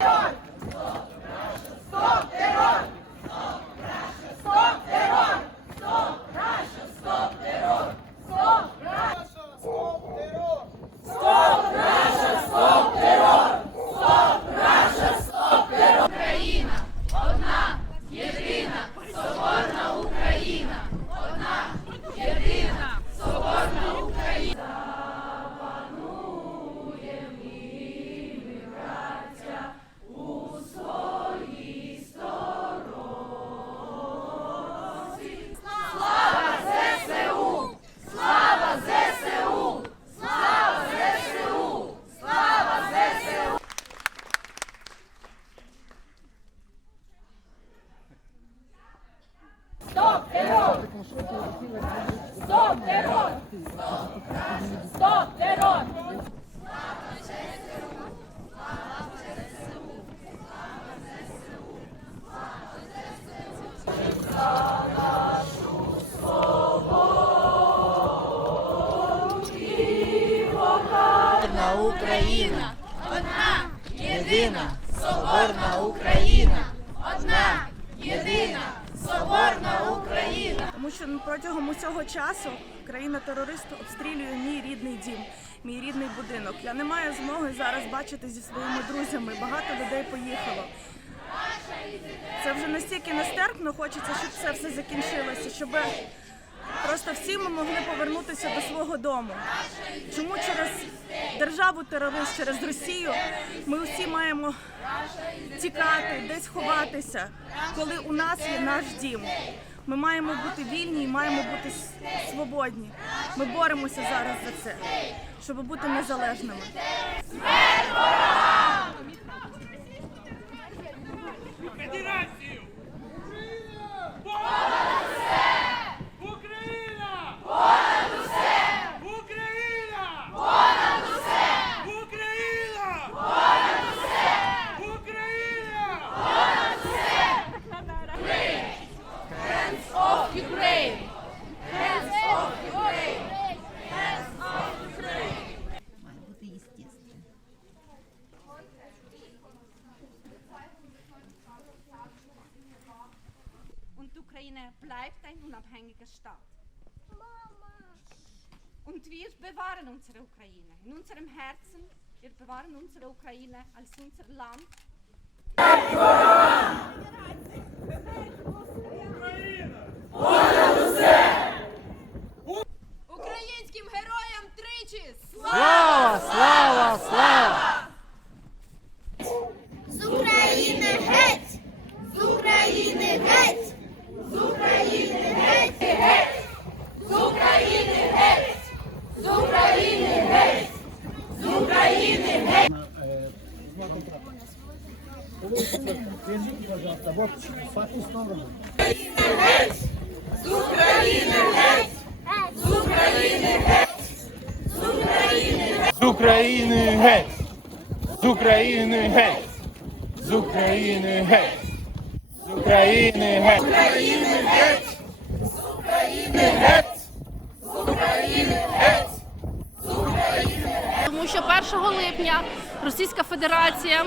Come on. Усього часу країна-терорист обстрілює мій рідний дім, мій рідний будинок. Я не маю змоги зараз бачити зі своїми друзями. Багато людей поїхало. Це вже настільки нестерпно, хочеться, щоб це все закінчилося, щоб просто всі ми могли повернутися до свого дому. Чому через державу терорист, через Росію ми всі маємо тікати, десь ховатися, коли у нас є наш дім. Ми маємо бути вільні і маємо бути свободні. Ми боремося зараз за це, щоб бути незалежними. Bleibt ein unabhängiger Staat. Und wir bewahren unsere Ukraine in unserem Herzen. Wir bewahren unsere Ukraine als unser Land. Українським героям тричі! Слава, слава, слава! З України геть! З України геть! З України геть! Геть! З України геть! З України геть! З України геть! З України геть! З України геть! З України геть! З України геть! З України геть! З України геть! України геть! З України геть! З України геть! З України геть! Тому що 1 липня Російська Федерація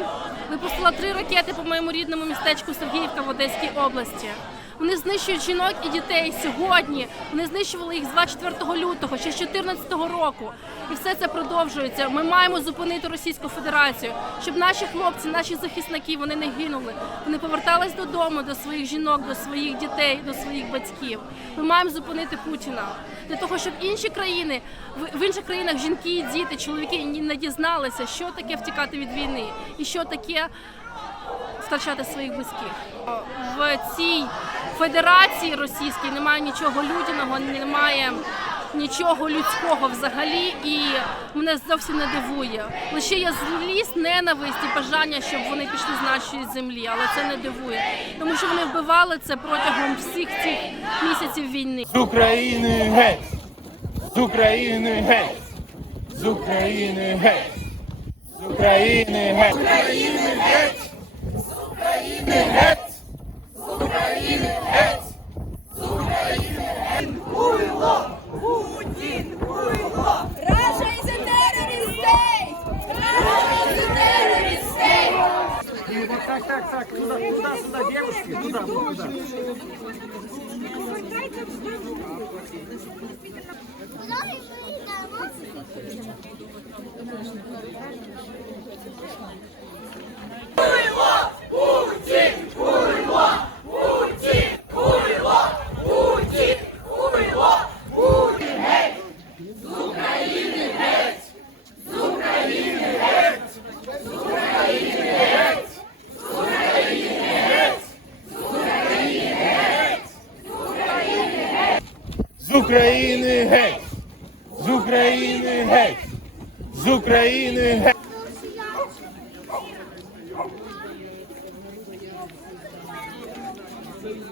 випустила три ракети по моєму рідному містечку Сергіївка в Одеській області. Вони знищують жінок і дітей сьогодні. Вони знищували їх з 24 лютого, ще з 2014 року. І все це продовжується. Ми маємо зупинити Російську Федерацію, щоб наші хлопці, наші захисники вони не гинули. Вони повертались додому до своїх жінок, до своїх дітей, до своїх батьків. Ми маємо зупинити Путіна для того, щоб інші країни в- інших країнах жінки, і діти, чоловіки не дізналися, що таке втікати від війни і що таке втрачати своїх близьких. В цій федерації російській немає нічого людяного, немає нічого людського взагалі, і мене зовсім не дивує. Лише є злість, ненависть і бажання, щоб вони пішли з нашої землі, але це не дивує, тому що вони вбивали це протягом всіх цих місяців війни. З України геть! З України геть! З України геть! З України геть! З України геть! З України геть! Куди ми йдемо? України геть! З України геть! З України геть! Шановні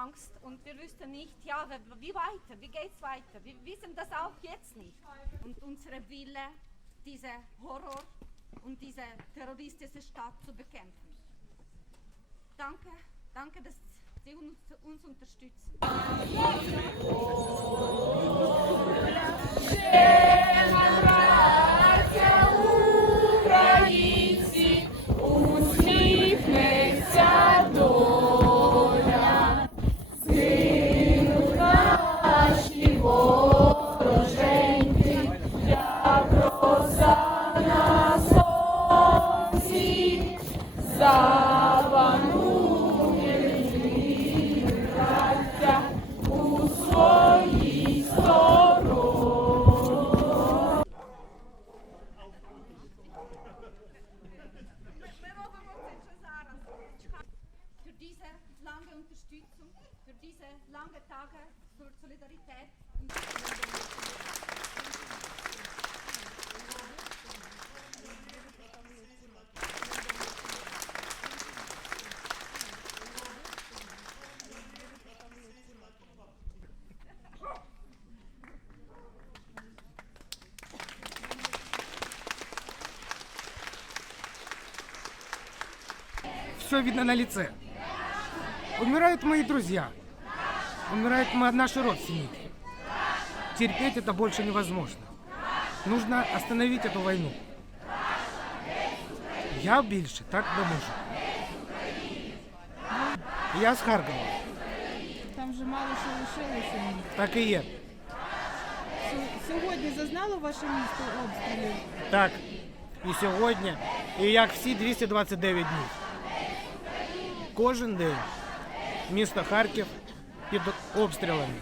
Angst und wir wussten nicht, ja, wie- weiter, wie geht's weiter. Wir wissen das auch jetzt nicht. Und unsere Wille, diese Horror und diese terroristische Stadt zu bekämpfen. Danke, danke, dass Sie uns unterstützen. diese lange Unterstützung, für diese lange Tage für Solidarität. Все видно на лице. Умирают мои друзья. Умирают наши родственники. Терпеть это больше невозможно. Нужно остановить эту войну. Я більше так не можу. Я з Харкова. Там вже мало що лишилося. Так і є. Сьо- Сьогодні зазнало ваше місто обстрілів? Так. І сьогодні, і як всі 229 днів. Кожен день місто Харків під обстрілами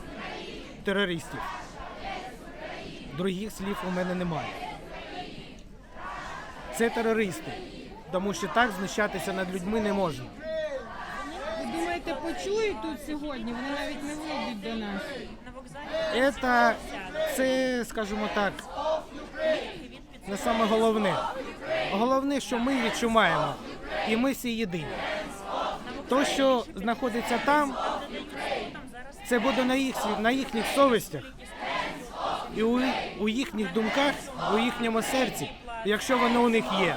терористів. Других слів у мене немає. Це терористи, тому що так знущатися над людьми не можна. Ви думаєте, почують тут сьогодні? Вони навіть не вийдуть до нас. Це, це, скажімо так, не саме головне. Головне, що ми відчуваємо, і ми всі єдині. То, що знаходиться там, це буде на, їх, на їхніх совістях і у, у їхніх думках, у їхньому серці, якщо воно у них є.